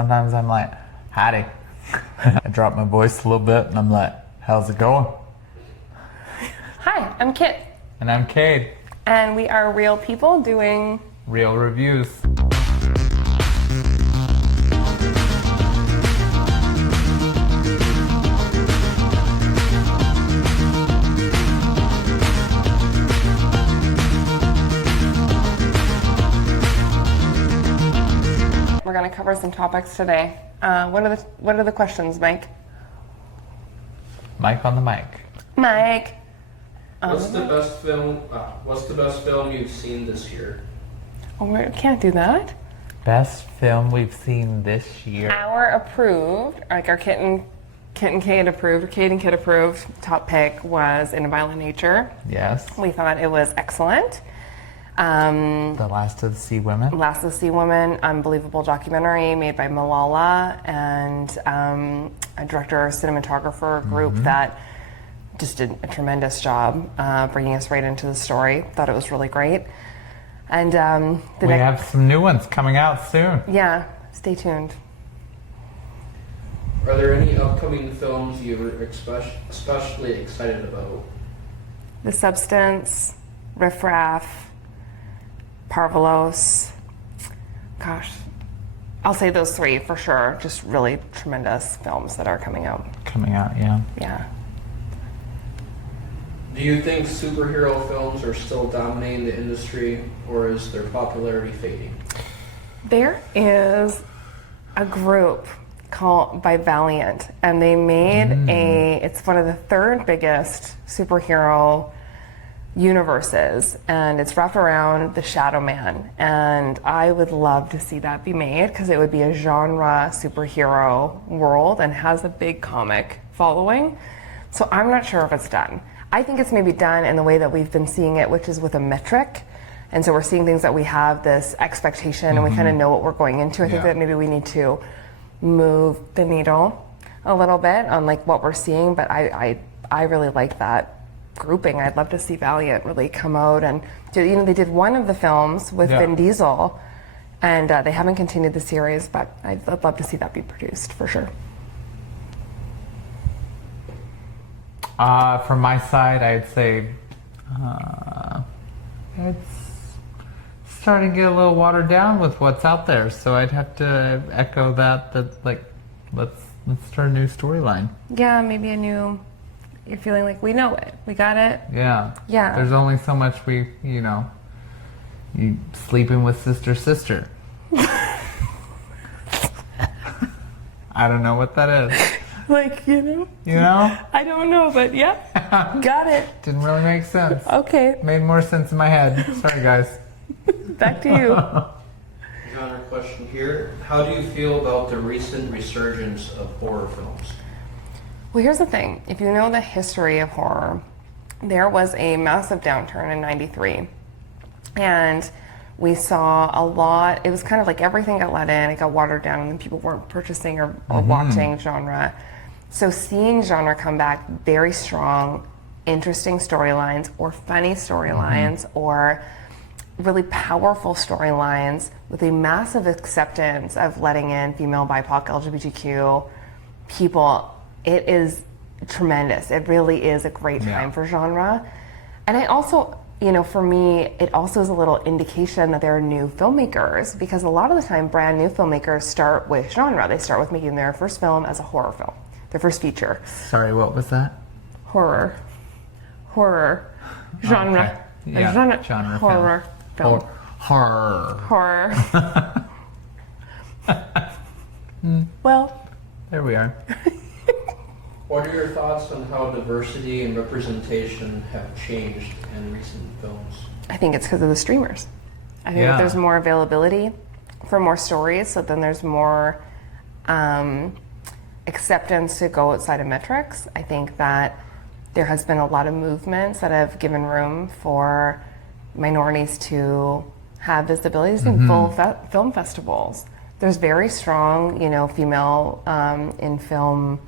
sometimes I'm like, howdy. I drop my voice a little bit and I'm like, how's it going? Hi, I'm Kit. And I'm Cade. And we are real people doing real reviews. We're going to cover some topics today. What are the questions, Mike? Mike on the mic. Mike. What's the best film you've seen this year? Oh, we can't do that. Best film we've seen this year. Our approved, like our Kit and Cade approved, or Cade and Kit approved top pick was In a Violent Nature. Yes. We thought it was excellent. The Last of the Sea Women. Last of the Sea Women, unbelievable documentary made by Malala and a director, cinematographer group that just did a tremendous job bringing us right into the story. Thought it was really great. And we have some new ones coming out soon. Yeah, stay tuned. Are there any upcoming films you're especially excited about? The Substance, Riff Raff, Parvalos. Gosh, I'll say those three for sure. Just really tremendous films that are coming out. Coming out, yeah. Yeah. Do you think superhero films are still dominating the industry, or is their popularity fading? There is a group called by Valiant, and they made it's one of the third biggest superhero universes, and it's wrapped around the Shadowman, and I would love to see that be made because it would be a genre superhero world and has a big comic following. So I'm not sure if it's done. I think it's maybe done in the way that we've been seeing it, which is with a metric. And so we're seeing things that we have this expectation and we kind of know what we're going into. I think that maybe we need to move the needle a little bit on like what we're seeing, but I really like that grouping. I'd love to see Valiant really come out and do, they did one of the films with Vin Diesel and they haven't continued the series, but I'd love to see that be produced for sure. From my side, I'd say it's starting to get a little watered down with what's out there. So I'd have to echo that like let's start a new storyline. Yeah, maybe you're feeling like we know it, we got it. Yeah. Yeah. There's only so much you sleeping with sister. I don't know what that is. Like, You know? I don't know, but yeah, got it. Didn't really make sense. Okay, Made more sense in my head. Sorry, guys. back to you. Genre question here. How do you feel about the recent resurgence of horror films? Well, here's the thing. If you know the history of horror, there was a massive downturn in '93. And we saw a lot, it was kind of like everything got let in, it got watered down, and then people weren't purchasing or watching genre. So seeing genre come back very strong, interesting storylines, or funny storylines, or really powerful storylines with a massive acceptance of letting in female, BIPOC, LGBTQ people, it is tremendous. It really is a great time for genre. And I also, for me, it also is a little indication that there are new filmmakers, because a lot of the time brand new filmmakers start with genre. They start with making their first film as a horror film, their first feature. Sorry, what was that? Horror. Genre. Okay. Yeah, genre horror film. Horror. Well, there we are. What are your thoughts on how diversity and representation have changed in recent films? I think it's because of the streamers. I think that there's more availability for more stories, so then there's more acceptance to go outside of metrics. I think that there has been a lot of movements that have given room for minorities to have visibilities in full film festivals. There's very strong, female in film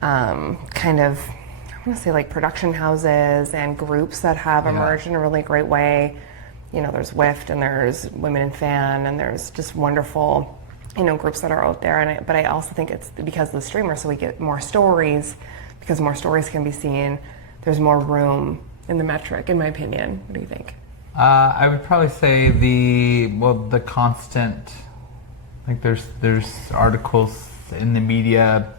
kind of, I want to say like production houses and groups that have emerged in a really great way. There's WIFT and there's Women in Fan and there's just wonderful groups that are out there. But I also think it's because of the streamer, so we get more stories. Because more stories can be seen, there's more room in the metric, in my opinion. What do you think? I would probably say the constant, like there's articles in the media,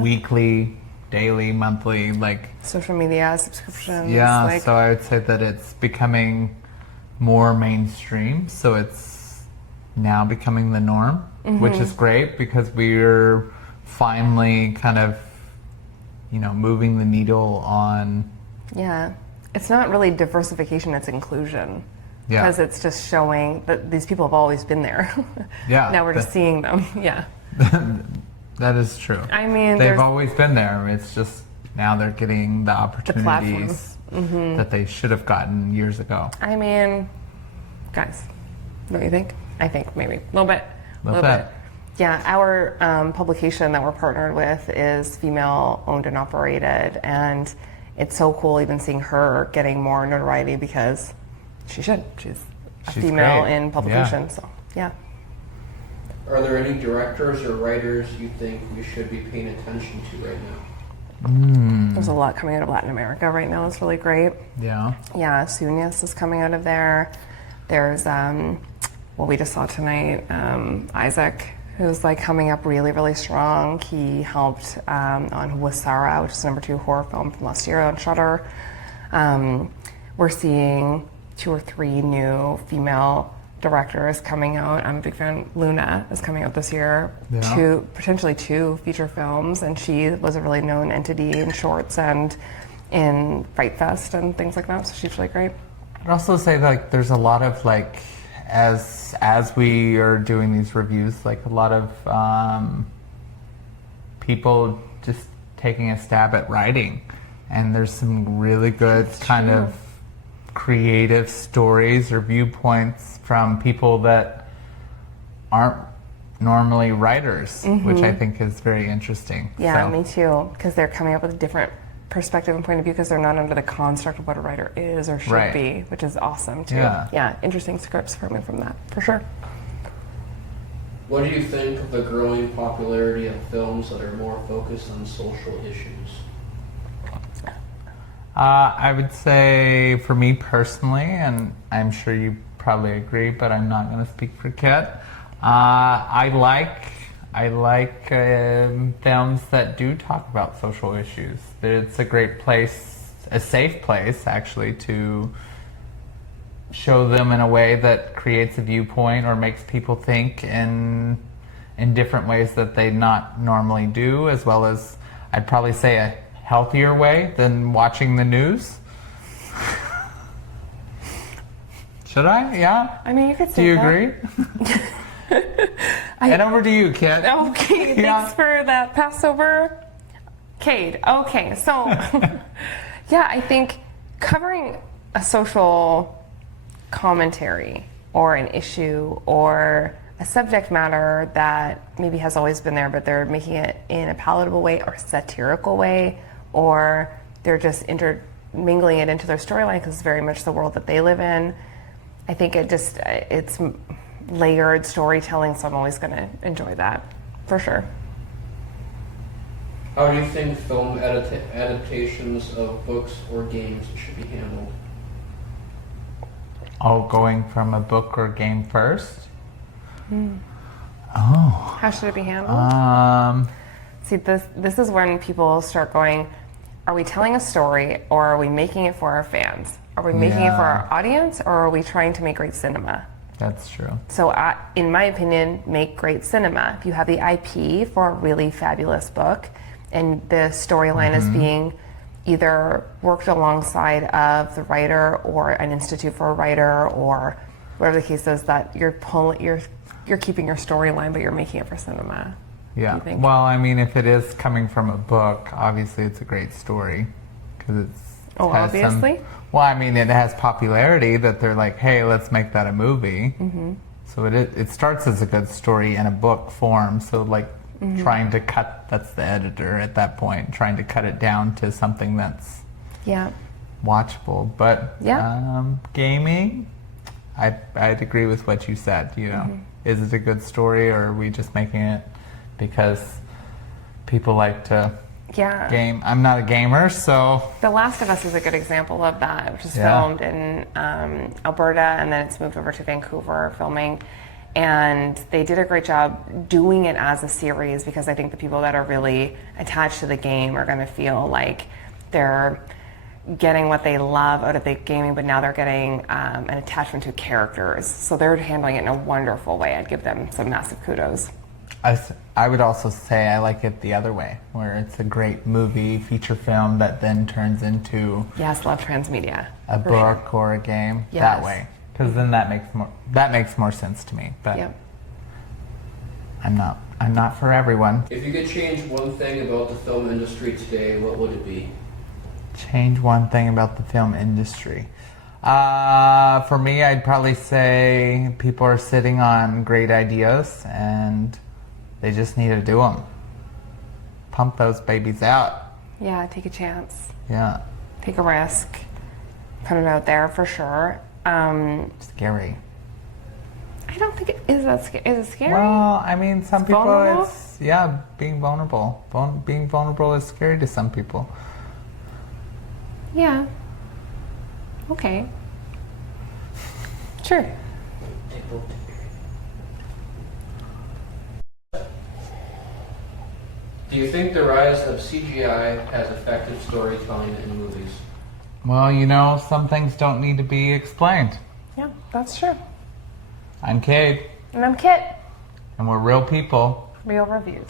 weekly, daily, monthly, like social media subscriptions. Yeah, so I would say that it's becoming more mainstream. So it's now becoming the norm, which is great because we're finally kind of, moving the needle on. Yeah, it's not really diversification; it's inclusion. Yeah. Because it's just showing that these people have always been there. Yeah. Now we're just seeing them. Yeah. That is true. I mean, they've always been there. It's just now they're getting the opportunities that they should have gotten years ago. I mean, guys, don't you think? I think maybe a little bit. A little bit. Yeah, our publication that we're partnered with is female owned and operated, and it's so cool even seeing her getting more notoriety because she should. She's a female great. in publication, Yeah. so yeah. Are there any directors or writers you think we should be paying attention to right now? There's a lot coming out of Latin America right now. It's really great. Yeah. Yeah, Sueñas is coming out of there. There's what we just saw tonight, Isaac, who's like coming up really, really strong. He helped on Huasara, which is the #2 horror film from last year on Shudder. We're seeing 2 or 3 new female directors coming out. I'm a big fan. Luna is coming out this year. Yeah. Potentially 2 feature films, and she was a really known entity in shorts and in Fright Fest and things like that. So she's really great. I'd also say like there's a lot of like as we are doing these reviews, like a lot of people just taking a stab at writing, and there's some really good kind of creative stories or viewpoints from people that aren't normally writers, which I think is very interesting. Yeah, So, me too, because they're coming up with a different perspective and point of view because they're not under the construct of what a writer is or should Right. be, which is awesome too. Yeah. Interesting scripts coming from that, for sure. What do you think of the growing popularity of films that are more focused on social issues? I would say for me personally, and I'm sure you probably agree, but I'm not going to speak for Kit. I like films that do talk about social issues. It's a great place, a safe place actually, to show them in a way that creates a viewpoint or makes people think in different ways that they not normally do, as well as I'd probably say a healthier way than watching the news. Should I? Yeah? I mean, you could say Do you that. agree? And over to you, Kit. Okay, Yeah. thanks for that Passover. Cade. Okay, so yeah, I think covering a social commentary or an issue or a subject matter that maybe has always been there, but they're making it in a palatable way or satirical way, or they're just intermingling it into their storyline because it's very much the world that they live in. I think it's layered storytelling, so I'm always going to enjoy that, for sure. How do you think film adaptations of books or games should be handled? Oh, going from a book or game first? How should it be handled? See, this is when people start going, are we telling a story or are we making it for our fans? Are we making it for our audience or are we trying to make great cinema? That's true. So in my opinion, make great cinema. If you have the IP for a really fabulous book and the storyline is being either worked alongside of the writer or an institute for a writer or whatever the case is, that you're keeping your storyline but you're making it for cinema. Yeah. You think? Well, I mean, if it is coming from a book, obviously it's a great story because obviously. Well, I mean, it has popularity that they're like, hey, let's make that a movie. So it starts as a good story in a book form. So like trying to cut, that's the editor at that point, trying to cut it down to something that's watchable. But gaming, I'd agree with what you said. is it a good story, or are we just making it because people like to Yeah. game? I'm not a gamer, so The Last of Us is a good example of that, which is Yeah. filmed in Alberta, and then it's moved over to Vancouver filming. And they did a great job doing it as a series, because I think the people that are really attached to the game are going to feel like they're getting what they love out of the gaming, but now they're getting an attachment to characters. So they're handling it in a wonderful way. I'd give them some massive kudos. I would also say I like it the other way, where it's a great movie, feature film that then turns into Yes, love transmedia. a for sure. book or a game Yes. that way, because then that makes more sense to me. But Yep. I'm not for everyone. If you could change one thing about the film industry today, what would it be? Change one thing about the film industry. For me, I'd probably say people are sitting on great ideas and they just need to do them. Pump those babies out. Yeah, take a chance. Yeah, Take a risk. Put it out there for sure. scary. I don't think is it scary? Well, I mean, some people, vulnerable? it's, yeah, being vulnerable. Being vulnerable is scary to some people. Yeah. Okay. Sure. Do you think the rise of CGI has affected storytelling in movies? Well, some things don't need to be explained. Yeah, that's true. I'm Cade, And I'm Kit. and we're real people. Real reviews.